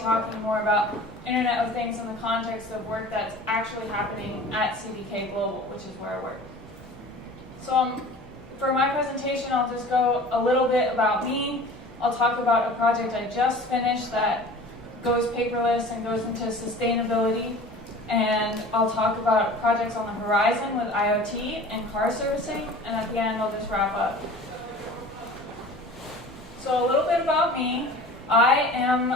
talking more about Internet of Things in the context of work that's actually happening at CDK Global, which is where I work. So for my presentation, I'll just go a little bit about me. I'll talk about a project I just finished that goes paperless and goes into sustainability. And I'll talk about projects on the horizon with IoT and car servicing. And at the end, I'll just wrap up. So a little bit about me. I am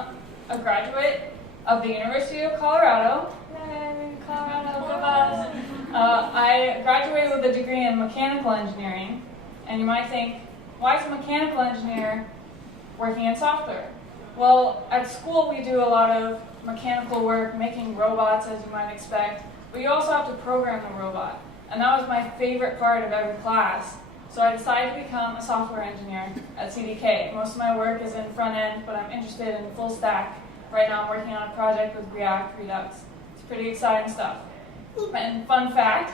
a graduate of the University of Colorado. Yay, Colorado, give us. I graduated with a degree in mechanical engineering. And you might think, why is a mechanical engineer working in software? Well, at school we do a lot of mechanical work, making robots as you might expect, but you also have to program the robot. And that was my favorite part of every class. So I decided to become a software engineer at CDK. Most of my work is in front end, but I'm interested in full stack. Right now I'm working on a project with React Redux. It's pretty exciting stuff. And fun fact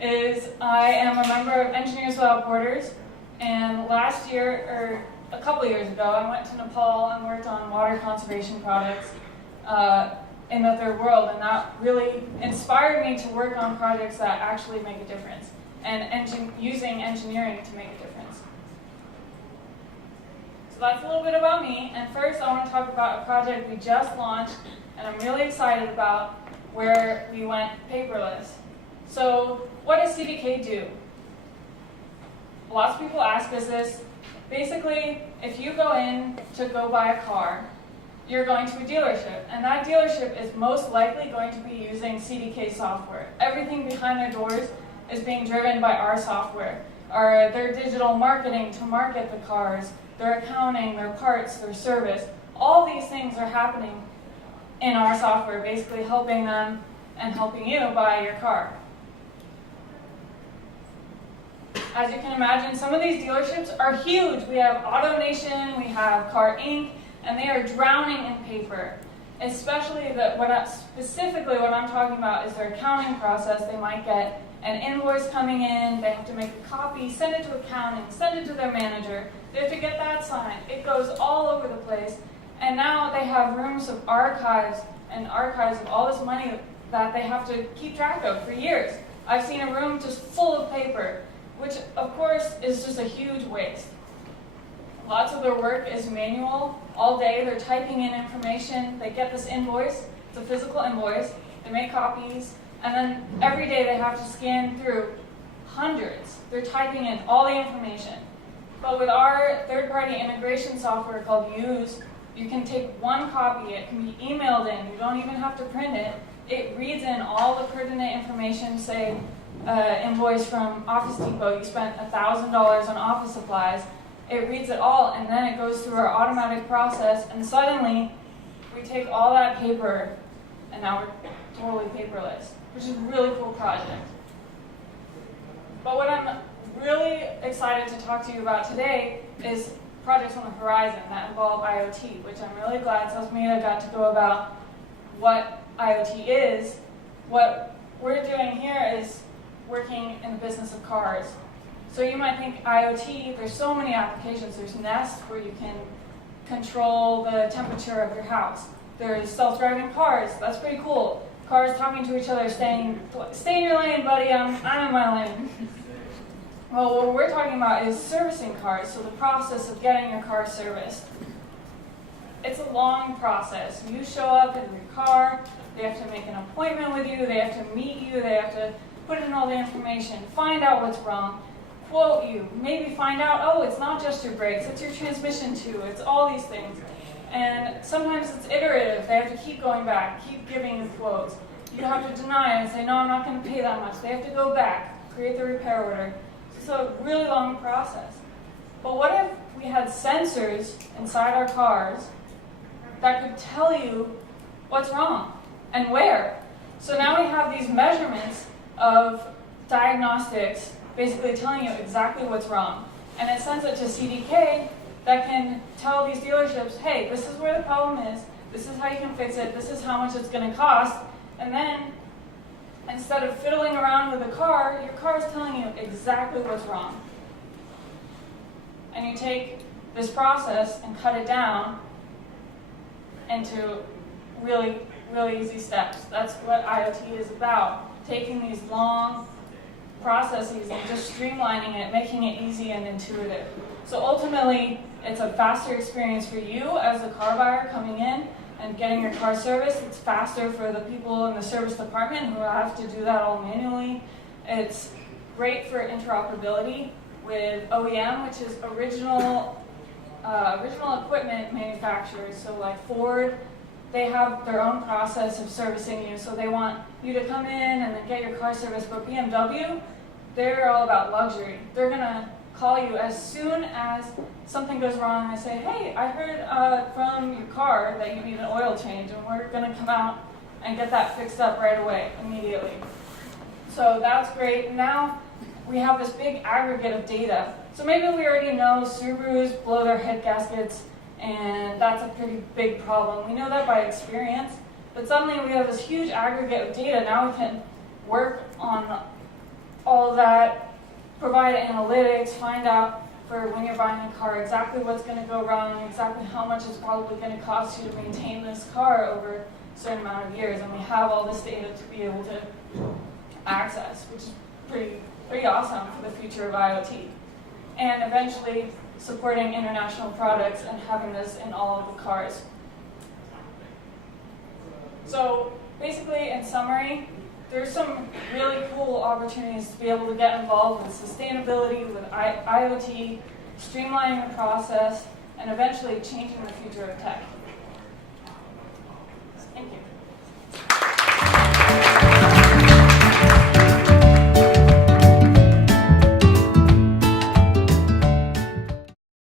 is I am a member of Engineers Without Borders, and last year, or a couple years ago, I went to Nepal and worked on water conservation projects in the third world, and that really inspired me to work on projects that actually make a difference, and using engineering to make a difference. So that's a little bit about me, and first I want to talk about a project we just launched, and I'm really excited about, where we went paperless. So what does CDK do? Lots of people ask us this. Basically, if you go in to go buy a car, you're going to a dealership, and that dealership is most likely going to be using CDK software. Everything behind their doors is being driven by our software, or their digital marketing to market the cars, their accounting, their parts, their service. All these things are happening in our software, basically helping them and helping you buy your car. As you can imagine, some of these dealerships are huge. We have AutoNation, we have Car Inc., and they are drowning in paper. Especially specifically what I'm talking about is their accounting process. They might get an invoice coming in, they have to make a copy, send it to accounting, send it to their manager. They have to get that signed. It goes all over the place. And now they have rooms of archives and archives of all this money that they have to keep track of for years. I've seen a room just full of paper, which of course is just a huge waste. Lots of their work is manual. All day they're typing in information. They get this invoice, it's a physical invoice, they make copies, and then every day they have to scan through hundreds. They're typing in all the information. But with our third-party integration software called Use, you can take one copy, it can be emailed in, you don't even have to print it. It reads in all the pertinent information, say, invoice from Office Depot, you spent $1,000 on office supplies. It reads it all, and then it goes through our automatic process, and suddenly we take all that paper, and now we're totally paperless, which is a really cool project. But what I'm really excited to talk to you about today is projects on the horizon that involve IoT, which I'm really glad Sasmita got to go about what IoT is. What we're doing here is working in the business of cars. So you might think IoT, there's so many applications. There's Nest, where you can control the temperature of your house. There's self-driving cars, that's pretty cool. Cars talking to each other, saying, stay in your lane, buddy, I'm in my lane. Well, what we're talking about is servicing cars, so the process of getting your car serviced. It's a long process. You show up in your car, they have to make an appointment with you, they have to meet you, they have to put in all the information, find out what's wrong, quote you, maybe find out, oh, it's not just your brakes, it's your transmission too, it's all these things. And sometimes it's iterative. They have to keep going back, keep giving you quotes. You have to deny and say, no, I'm not going to pay that much. They have to go back, create the repair order. It's a really long process. But what if we had sensors inside our cars that could tell you what's wrong and where? So now we have these measurements of diagnostics basically telling you exactly what's wrong. And it sends it to CDK that can tell these dealerships, hey, this is where the problem is, this is how you can fix it, this is how much it's going to cost. And then, instead of fiddling around with the car, your car is telling you exactly what's wrong. And you take this process and cut it down into really, really easy steps. That's what IoT is about, taking these long processes and just streamlining it, making it easy and intuitive. So ultimately, it's a faster experience for you as a car buyer coming in and getting your car serviced. It's faster for the people in the service department who have to do that all manually. It's great for interoperability with OEM, which is original equipment manufacturers. So like Ford, they have their own process of servicing you. So they want you to come in and then get your car serviced. But BMW, they're all about luxury. They're going to call you as soon as something goes wrong and they say, hey, I heard from your car that you need an oil change, and we're going to come out and get that fixed up right away, immediately. So that's great. Now we have this big aggregate of data. So maybe we already know Subarus blow their head gaskets, and that's a pretty big problem. We know that by experience, but suddenly we have this huge aggregate of data. Now we can work on all of that, provide analytics, find out for when you're buying a car exactly what's going to go wrong, exactly how much it's probably going to cost you to maintain this car over a certain amount of years. And we have all this data to be able to access, which is pretty awesome for the future of IoT. And eventually supporting international products and having this in all of the cars. So basically, in summary, there's some really cool opportunities to be able to get involved with sustainability, with IoT, streamlining the process, and eventually changing the future of tech.